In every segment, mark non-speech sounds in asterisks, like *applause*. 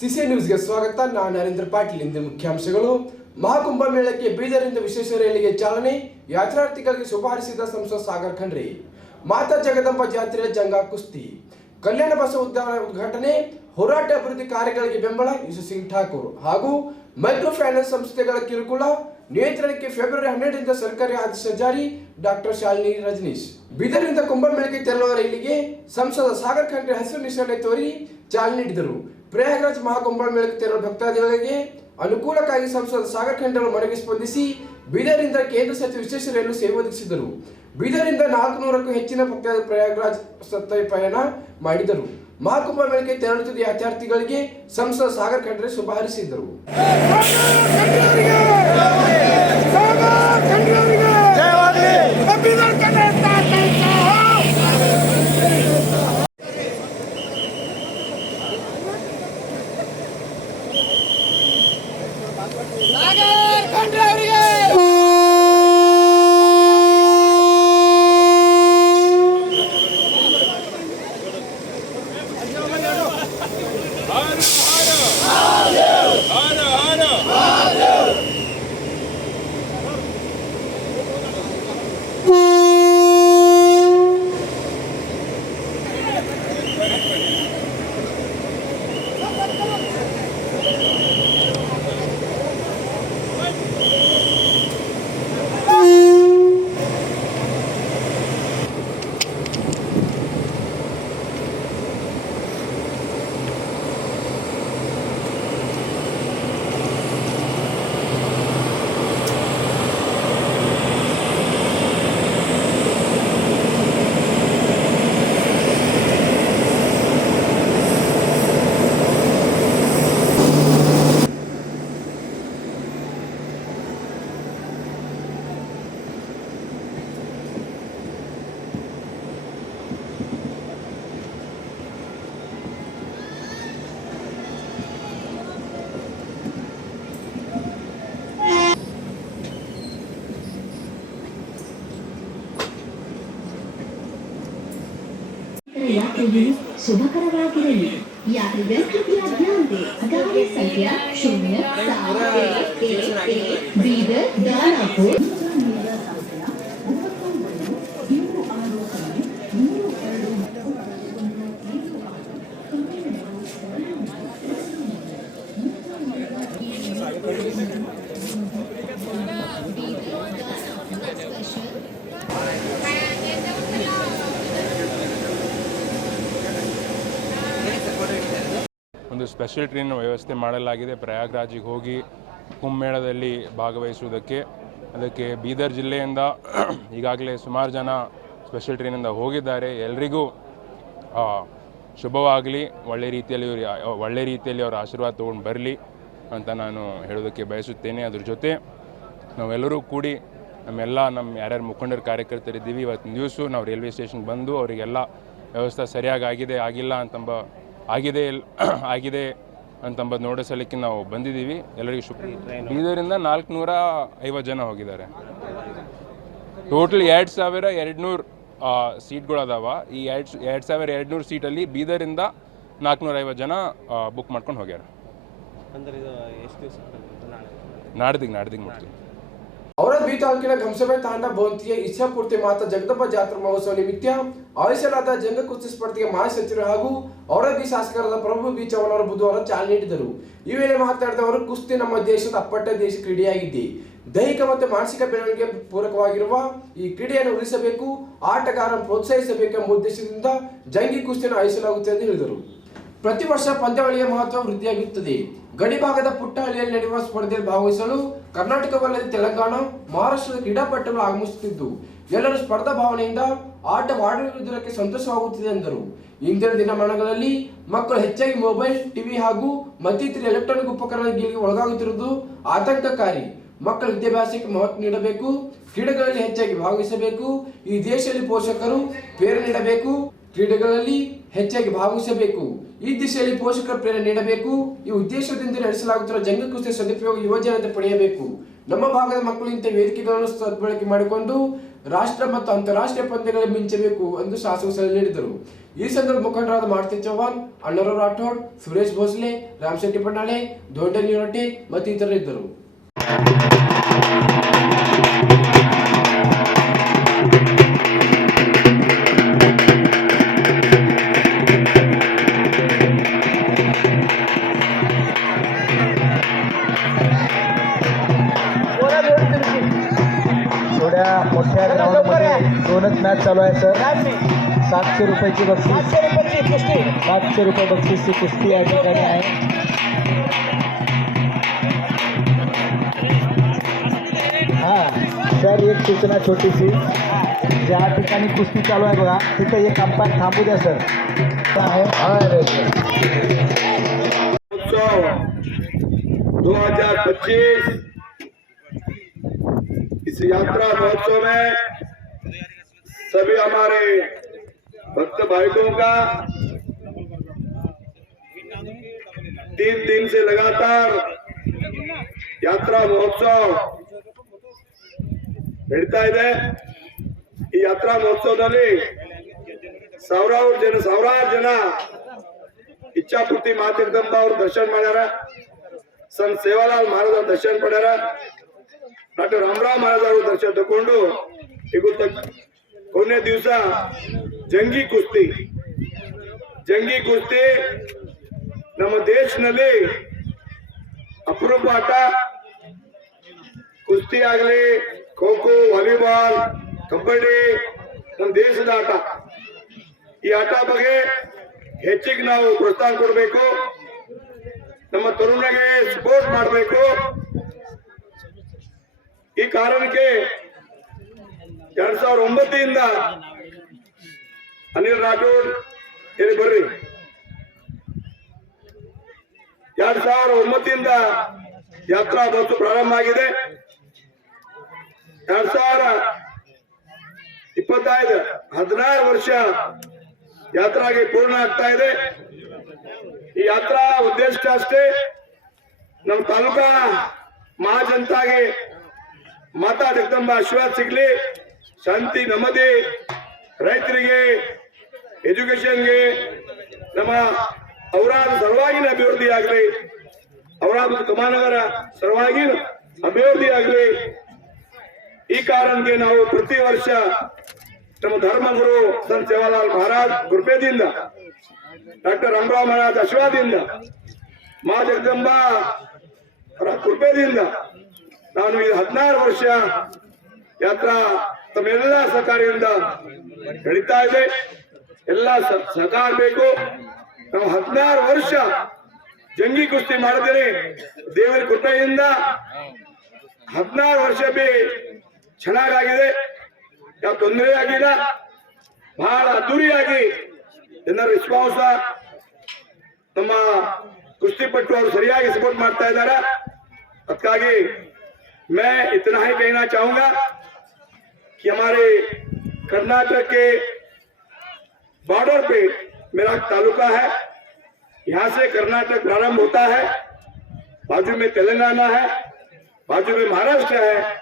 CC ನ್ಯೂಸ್ಗೆ ಸ್ವಾಗತ. ನಾನು ನರೇಂದ್ರ ಪಾಟೀಲ್. ಇಂದು ಮುಖ್ಯಾಂಶಗಳು. ಮಹಾಕುಂಭ ಮೇಳಕ್ಕೆ ಬೀದರಿಂದ ವಿಶೇಷ ರೈಲಿಗೆ ಚಾಲನೆ. ಯಾತ್ರಾರ್ಥಿಗಳಿಗೆ ಶುಭಾರಿಸಿದ ಸಂಸದ ಸಾಗರ್ ಖಂಡ್ರೆ. ಮಾತಾ ಜಗದಂಬ ಜಾತ್ರೆಯ ಜಂಗಾ ಕುಸ್ತಿ. ಕಲ್ಯಾಣ ಬಸ ಉದ್ಯಾನ ಉದ್ಘಾಟನೆ. ಹೋರಾಟ ಅಭಿವೃದ್ಧಿ ಕಾರ್ಯಗಳಿಗೆ ಬೆಂಬಲ ಯಶು ಸಿಂಗ್ ಠಾಕೂರ್. ಹಾಗೂ ಮೈಕ್ರೋ ಫೈನಾನ್ಸ್ ಸಂಸ್ಥೆಗಳ ಕಿರುಕುಳ. ನಿಯಂತ್ರಣಕ್ಕೆ ಫೆಬ್ರವರಿ ಹನ್ನೆರಡರಿಂದ ಸರ್ಕಾರಿ ಆದೇಶ ಜಾರಿ. ಡಾಕ್ಟರ್ ಶಾಲಿನಿ ರಜನೀಶ್. ಬೀದರ್ನಿಂದ ಕುಂಭಮೇಳಕ್ಕೆ ತೆರಳುವ ರೈಲಿಗೆ ಸಂಸದ ಸಾಗರ್ ಖಂಡ್ರೆ ಹಸಿರು ನಿಶಾನೆ ತೋರಿ ಚಾಲನೆ ನೀಡಿದರು. ಪ್ರಯಾಗರಾಜ್ ಮಹಾಕುಂಭ ಮೇಳಕ್ಕೆ ತೆರಳುವ ಭಕ್ತಾದಿಗಳಿಗೆ ಅನುಕೂಲಕ್ಕಾಗಿ ಸಂಸದ ಸಾಗರ್ ಖಂಡ್ರೆ ಮನೆಗೆ ಸ್ಪಂದಿಸಿ ಬೀದರ್ನಿಂದ ಕೇಂದ್ರ ಸಚಿವ ವಿಶೇಷ ರೈಲು ಸೇವೆ ಒದಗಿಸಿದರು ಬೀದರ್ನಿಂದ ನಾಲ್ಕು ನೂರಕ್ಕೂ ಹೆಚ್ಚಿನ ಭಕ್ತಾದಿ ಪ್ರಯಾಗರಾಜ್ ಸತ್ತ ಪಯಣ ಮಾಡಿದರು. ಮಹಾಕುಂಭ ಮೇಳಕ್ಕೆ ತೆರಳುತ್ತಿದ್ದ ಯಾತ್ರಾರ್ಥಿಗಳಿಗೆ ಸಂಸದ ಸಾಗರ್ ಖಂಡ್ರೆ ಶುಭ ಹಾರೈಸಿದರು तुम्ही शुभकरवा गिरणी या व्यक्तीला ध्यान दे गाडी संख्या शून्य सहा एक एक बीदर दानापूर ಒಂದು ಸ್ಪೆಷಲ್ ಟ್ರೈನ್ ವ್ಯವಸ್ಥೆ ಮಾಡಲಾಗಿದೆ. ಪ್ರಯಾಗ್ರಾಜಿಗೆ ಹೋಗಿ ಕುಂಭಮೇಳದಲ್ಲಿ ಭಾಗವಹಿಸುವುದಕ್ಕೆ. ಅದಕ್ಕೆ ಬೀದರ್ ಜಿಲ್ಲೆಯಿಂದ *clears throat* ಈಗಾಗಲೇ ಸುಮಾರು ಜನ ಸ್ಪೆಷಲ್ ಟ್ರೈನಿಂದ ಹೋಗಿದ್ದಾರೆ. ಎಲ್ರಿಗೂ ಶುಭವಾಗಲಿ. ಒಳ್ಳೆ ರೀತಿಯಲ್ಲಿ ಇವರು, ಒಳ್ಳೆ ರೀತಿಯಲ್ಲಿ ಅವರ ಆಶೀರ್ವಾದ ತೊಗೊಂಡು ಬರಲಿ ಅಂತ ನಾನು ಹೇಳೋದಕ್ಕೆ ಬಯಸುತ್ತೇನೆ. ಅದ್ರ ಜೊತೆ ನಾವೆಲ್ಲರೂ ಕೂಡಿ ನಮ್ಮೆಲ್ಲ ನಮ್ಮ ಯಾರ್ಯಾರು ಮುಖಂಡರು, ಕಾರ್ಯಕರ್ತರಿದ್ದೀವಿ. ಇವತ್ತಿನ ದಿವಸ ನಾವು ರೈಲ್ವೆ ಸ್ಟೇಷನ್ಗೆ ಬಂದು ಅವರಿಗೆಲ್ಲ ವ್ಯವಸ್ಥೆ ಸರಿಯಾಗಿ ಆಗಿದೆ, ಆಗಿಲ್ಲ ಅಂತಂಬ ಆಗಿದೆ *clears throat* ಆಗಿದೆ ಅಂತಂಬದು ನೋಡಿಸಲಿಕ್ಕೆ ನಾವು ಬಂದಿದ್ದೀವಿ. ಎಲ್ಲರಿಗೂ ಶುಭ. ಬೀದರಿಂದ ನಾಲ್ಕುನೂರ ಐವತ್ತು ಜನ ಹೋಗಿದ್ದಾರೆ. ಟೋಟಲ್ ಎರಡು ಸಾವಿರ ಎರಡು ನೂರು ಸೀಟ್ಗಳು ಅದಾವ ಈ ಎರಡು ಎರಡು ಸಾವಿರ ಎರಡು ನೂರು ಸೀಟಲ್ಲಿ ಬೀದರಿಂದ ನಾಲ್ಕುನೂರ ಐವತ್ತು ಜನ ಬುಕ್ ಮಾಡ್ಕೊಂಡು ಹೋಗ್ಯಾರ. ನಾಡ್ದಿಗೆ ನಾಡ್ದಿಗೆ ಮುಟ್ತೀವಿ. ಔರದ್ ತಾಲೂಕಿನ ಘಂಸಬೆ ತಾಂಡ ಭವಂತಿಯ ಇಚ್ಛಾಪೂರ್ತಿ ಮಾತಾ ಜಗದಪ್ಪ ಜಾತ್ರಾ ಮಹೋತ್ಸವ ನಿಮಿತ್ತ ಆಯೋಜಿಸಲಾದ ಜಂಗ ಕುಸ್ತಿ ಸ್ಪರ್ಧೆಗೆ ಮಾಜಿ ಸಚಿವರು ಹಾಗೂ ಬಿ ಶಾಸಕರಾದ ಪ್ರಭು ಬಿ ಅವರು ಬುಧವಾರ ಚಾಲನೆ ನೀಡಿದರು. ಈ ವೇಳೆ ಮಾತನಾಡಿದ ಅವರು, ಕುಸ್ತಿ ನಮ್ಮ ದೇಶದ ಅಪ್ಪಟ್ಟ ದೇಶ ಕ್ರೀಡೆಯಾಗಿದೆ. ದೈಹಿಕ ಮತ್ತು ಮಾನಸಿಕ ಬೆಳವಣಿಗೆ ಪೂರಕವಾಗಿರುವ ಈ ಕ್ರೀಡೆಯನ್ನು ಉಳಿಸಬೇಕು ಆಟಗಾರರನ್ನು ಪ್ರೋತ್ಸಾಹಿಸಬೇಕೆಂಬ ಉದ್ದೇಶದಿಂದ ಜಂಗಿ ಕುಸ್ತಿಯನ್ನು ಆಯೋಜಿಸಲಾಗುತ್ತದೆ ಎಂದು ಹೇಳಿದರು. ಪ್ರತಿ ವರ್ಷ ಪಂದ್ಯಾವಳಿಯ ಮಹತ್ವ ವೃದ್ಧಿಯಾಗುತ್ತದೆ. ಗಡಿಭಾಗದ ಪುಟ್ಟಹಳ್ಳಿಯಲ್ಲಿ ಪುಟ್ಟ ಹಳ್ಳಿಯಲ್ಲಿ ನಡೆಯುವ ಸ್ಪರ್ಧೆಯಲ್ಲಿ ಭಾಗವಹಿಸಲು ಕರ್ನಾಟಕವಲ್ಲದೆ ತೆಲಂಗಾಣ, ಮಹಾರಾಷ್ಟ್ರದ ಕ್ರೀಡಾಪಟುಗಳು ಆಗಮಿಸುತ್ತಿದ್ದು, ಎಲ್ಲರೂ ಸ್ಪರ್ಧಾ ಭಾವನೆಯಿಂದ ಆಟವಾಡುವುದಕ್ಕೆ ಸಂತೋಷವಾಗುತ್ತಿದೆ ಎಂದರು. ಇಂದಿನ ದಿನಮಾನಗಳಲ್ಲಿ ಮಕ್ಕಳು ಹೆಚ್ಚಾಗಿ ಮೊಬೈಲ್, ಟಿವಿ ಹಾಗೂ ಮತ್ತಿತರ ಎಲೆಕ್ಟ್ರಾನಿಕ್ ಉಪಕರಣಗಳಿಗೆ ಒಳಗಾಗುತ್ತಿರುವುದು ಆತಂಕಕಾರಿ. ಮಕ್ಕಳ ವಿದ್ಯಾಭ್ಯಾಸಕ್ಕೆ ಮಹತ್ವ ನೀಡಬೇಕು, ಕ್ರೀಡೆಗಳಲ್ಲಿ ಹೆಚ್ಚಾಗಿ ಭಾಗವಹಿಸಬೇಕು, ಈ ದೇಶದಲ್ಲಿ ಪೋಷಕರು ಪ್ರೇರಣೆ ನೀಡಬೇಕು, ಕ್ರೀಡೆಗಳಲ್ಲಿ ಹೆಚ್ಚಾಗಿ ಭಾಗವಹಿಸಬೇಕು. ಈ ದಿಶೆಯಲ್ಲಿ ಪೋಷಕರ ಪ್ರೇರಣೆ ನೀಡಬೇಕು. ಈ ಉದ್ದೇಶದಿಂದ ನಡೆಸಲಾಗುತ್ತಿರುವ ಜಂಗ ಕುಸ್ತಿ ಸದುಪಯೋಗ ಯುವಜನತೆ ಪಡೆಯಬೇಕು. ನಮ್ಮ ಭಾಗದ ಮಕ್ಕಳು ಇಂಥ ವೇದಿಕೆಗಳನ್ನು ಸದ್ಬಳಕೆ ಮಾಡಿಕೊಂಡು ರಾಷ್ಟ್ರ ಮತ್ತು ಅಂತಾರಾಷ್ಟ್ರೀಯ ಪಂದ್ಯಗಳಲ್ಲಿ ಮಿಂಚಬೇಕು ಎಂದು ಶಾಸಕ ಸಲಹೆ ನೀಡಿದರು. ಈ ಸಂದರ್ಭ ಮುಖಂಡರಾದ ಮಾರುತಿ ಚೌಹಾಣ್ ಅಣ್ಣರಾವ್ ರಾಠೋಡ್, ಸುರೇಶ್ ಭೋಸ್ಲೆ, ರಾಮಶೆಟ್ಟಿ ಪಣ್ಣಾಳೆ ದೊಡ್ಡ ನೀರೊಟ್ಟೆ ಮತ್ತು मोठ्या ग्राउंडमध्ये दोनच मॅच चालू आहे सर सातशे रुपयाची बक्षीस. सातशे रुपये बक्षीसची कुस्ती या ठिकाणी आहे. हां सर एक सूचना छोटीशी. ज्या ठिकाणी कुस्ती चालू आहे बघा तिथे एक अंपायर थांबू द्या सर आहे उत्सव 2025 इस यात्रा महोत्सव में सभी हमारे भक्त भाइयों का तीन दिन से लगातार ಯಾತ್ರಾ ಮಹೋತ್ಸವ ನಡೀತಾ ಇದೆ ಈ ಯಾತ್ರಾ ಮಹೋತ್ಸವದಲ್ಲಿ ಸಾವಿರಾರು ಜನ ಸಾವಿರಾರು ಜನ ಇಚ್ಛಾಪೂರ್ತಿ ಮಾತಿರ್ದಂತ ಅವ್ರು ದರ್ಶನ ಮಾಡ್ಯಾರ ಸಂತ ಸೇವಾಲಾಲ್ ಮಹಾರಾಜ್ ಅವ್ರ ದರ್ಶನ ಪಡ್ಯಾರ ಡಾಕ್ಟರ್ ರಾಮರಾವ್ ಮಹಾರಾಜ್ ದರ್ಶನ ತಗೊಂಡು ಈಗ ಕೊನೆ ದಿವಸ ಜಂಗಿ ಕುಸ್ತಿ. ಜಂಗಿ ಕುಸ್ತಿ ನಮ್ಮ ದೇಶದಲ್ಲಿ ಅಪರೂಪ ಆಟ ಕುಸ್ತಿ ಆಗಲಿ ಖೋ ಖೋ ವಾಲಿಬಾಲ್, ಕಬಡ್ಡಿ, ನಮ್ಮ ದೇಶದ ಆಟ. ಈ ಆಟ ಬಗ್ಗೆ ಹೆಚ್ಚಿಗೆ ನಾವು ಪ್ರೋತ್ಸಾಹ ಕೊಡಬೇಕು. ನಮ್ಮ ತರುಣಗೆ ಸಪೋರ್ಟ್ ಮಾಡಬೇಕು. ಈ ಕಾರಣಕ್ಕೆ ಎರಡ್ ಸಾವಿರದ ಒಂಬತ್ತಿಂದ ಅನಿಲ್ ರಾಠೋಡ್, ಇಲ್ಲಿ ಬರ್ರಿ. ಎರಡ್ ಸಾವಿರದ ಒಂಬತ್ತಿಂದ ಯಾತ್ರಾ ಬಸ್ಸು ಪ್ರಾರಂಭ ಆಗಿದೆ. ಎರಡ್ ಸಾವಿರ ಇಪ್ಪತ್ತೈದು, ಹದಿನಾರು ವರ್ಷ ಯಾತ್ರಾಗೆ ಪೂರ್ಣ ಆಗ್ತಾ ಇದೆ. ಈ ಯಾತ್ರಾ ಉದ್ದೇಶ ಅಷ್ಟೇ. ನಮ್ಮ ತಾಲೂಕಾ ಮಹಾಜನತಾಗೆ ಮಾತಾ ಜಗದಂಬ ಆಶೀರ್ವಾದ ಸಿಗ್ಲಿ. ಶಾಂತಿ ನೆಮ್ಮದಿ. ರೈತರಿಗೆ ಎಜುಕೇಶನ್ಗೆ ನಮ್ಮ ಅವರಾದ ಸರ್ವಾಗಿನ ಅಭಿವೃದ್ಧಿ ಆಗಲಿ. ಅವರಾದ ಕುಮಾನಗರ ಸರ್ವಾಗಿನ ಅಭಿವೃದ್ಧಿ ಆಗಲಿ. ಈ ಕಾರಣಕ್ಕೆ ನಾವು ಪ್ರತಿ ವರ್ಷ ನಮ್ಮ ಧರ್ಮಗುರು ಸಂತ ಸೇವಾಲಾಲ್ ಮಹಾರಾಜ್ ಕೃಪೆದಿಂದ ಡಾಕ್ಟರ್ ರಾಮರಾವ್ ಮಹಾರಾಜ್ ಆಶೀರ್ವಾದದಿಂದ, ಮಾ ಜಗದಂಬ ಕೃಪೆಯಿಂದ ನಾನು ಈ ಹದಿನಾರು ವರ್ಷ ಯಾತ್ರಾ ತಮ್ಮೆಲ್ಲ ಸಹಕಾರಿಯಿಂದ ನಡೀತಾ ಇದೆ. ಎಲ್ಲ ಸಹಕಾರ ಬೇಕು. ನಾವು ಹದಿನಾರು ವರ್ಷ ಜಂಗಿ ಕುಸ್ತಿ ಮಾಡಿದ್ರೆ ದೇವರ ಕೃಪೆಯಿಂದ ಹದಿನಾರು ವರ್ಷ ಬಿ ಚೆನ್ನಾಗಾಗಿದೆ. ಯಾವ ತೊಂದರೆ ಆಗಿಲ್ಲ. ಬಹಳ ಅದ್ದೂರಿಯಾಗಿ ಜನರ ವಿಶ್ವಾಸ ನಮ್ಮ ಕುಸ್ತಿಪಟ್ಟು ಅವರು ಸರಿಯಾಗಿ ಸಪೋರ್ಟ್ ಮಾಡ್ತಾ ಇದ್ದಾರೆ. ಅದಕ್ಕಾಗಿ मैं इतना ही कहना चाहूँगा कि हमारे कर्नाटक के बॉर्डर पे मेरा तालुका है। यहाँ से कर्नाटक प्रारंभ होता है। बाजू में तेलंगाना है, बाजू में महाराष्ट्र है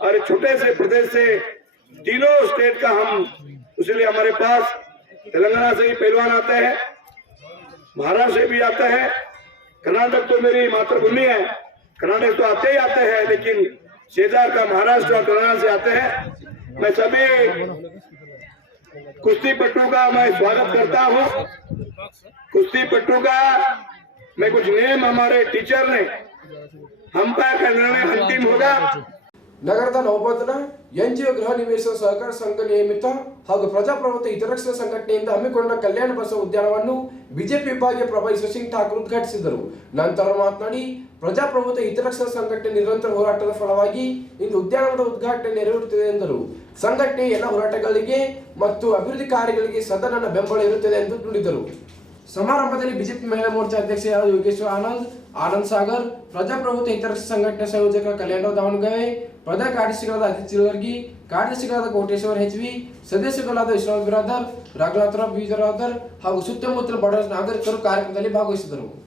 और छोटे से प्रदेश से तीनों स्टेट का हम इसलिए हमारे पास तेलंगाना से ही पहलवान आते हैं, महाराष्ट्र से भी आते हैं। कर्नाटक तो मेरी मातृभूमि है, कर्नाटक तो आते ही आते हैं शेजार का महाराष्ट्र और तेलंगाना से आते हैं। मैं सभी कुश्ती पट्टू का मैं स्वागत करता हूँ। कुश्ती पट्टू का मैं कुछ नियम हमारे टीचर ने, हम का निर्णय अंतिम होगा। ನಗರದ ನವಪತನ ಎನ್ಜಿಒ ಗೃಹ ನಿವೇಶ ಸಹಕಾರ ಸಂಘ ನಿಯಮಿತ ಹಾಗೂ ಪ್ರಜಾಪ್ರಭುತ್ವ ಹಿತರಕ್ಷಣಾ ಸಂಘಟನೆಯಿಂದ ಹಮ್ಮಿಕೊಂಡ ಕಲ್ಯಾಣ ಬಸವ ಉದ್ಯಾನವನ್ನು ಬಿಜೆಪಿ ವಿಭಾಗೀಯ ಪ್ರಭಾರಿ ಸಿಂಗ್ ಠಾಕೂರ್ ಉದ್ಘಾಟಿಸಿದರು. ನಂತರ ಮಾತನಾಡಿ, ಪ್ರಜಾಪ್ರಭುತ್ವ ಹಿತರಕ್ಷಣಾ ಸಂಘಟನೆ ನಿರಂತರ ಹೋರಾಟದ ಫಲವಾಗಿ ಇಂದು ಉದ್ಯಾನವನದ ಉದ್ಘಾಟನೆ ನೆರವೇರುತ್ತಿದೆ ಎಂದರು. ಸಂಘಟನೆ ಎಲ್ಲ ಹೋರಾಟಗಳಿಗೆ ಮತ್ತು ಅಭಿವೃದ್ಧಿ ಕಾರ್ಯಗಳಿಗೆ ಸದಾ ನನ್ನ ಬೆಂಬಲ ಇರುತ್ತದೆ ಎಂದು ನುಡಿದರು. ಸಮಾರಂಭದಲ್ಲಿ ಬಿಜೆಪಿ ಮಹಿಳಾ ಮೋರ್ಚಾ ಅಧ್ಯಕ್ಷರಾದ ಯೋಗೇಶ್ವರ ಆನಂದ್ ಆನಂದ್ ಸಾಗರ್, ಪ್ರಜಾಪ್ರಭುತ್ವ ಹಿತರಕ್ಷಣಾ ಸಂಘಟನೆ ಸಂಯೋಜಕ ಕಲ್ಯಾಣ ದಾವಣಗೆರೆ ಪ್ರಧಾನ ಕಾರ್ಯದರ್ಶಿಗಳಾದ ಅಜಿತ್ ಚಿಲವರ್ಗಿ ಕಾರ್ಯದರ್ಶಿಗಳಾದ ಕೋಟೇಶ್ವರ ಹೆಚ್ವಿ ಸದಸ್ಯಗಳಾದ ವಿಶ್ವನಾಥ್ ಬಿರಾದರ್ ಬೀಜರಾದರ್ ಹಾಗೂ ಸುತ್ತಮುತ್ತಲ ಬಡ ನಾಗರಿಕರು ಕಾರ್ಯಕ್ರಮದಲ್ಲಿ ಭಾಗವಹಿಸಿದರು.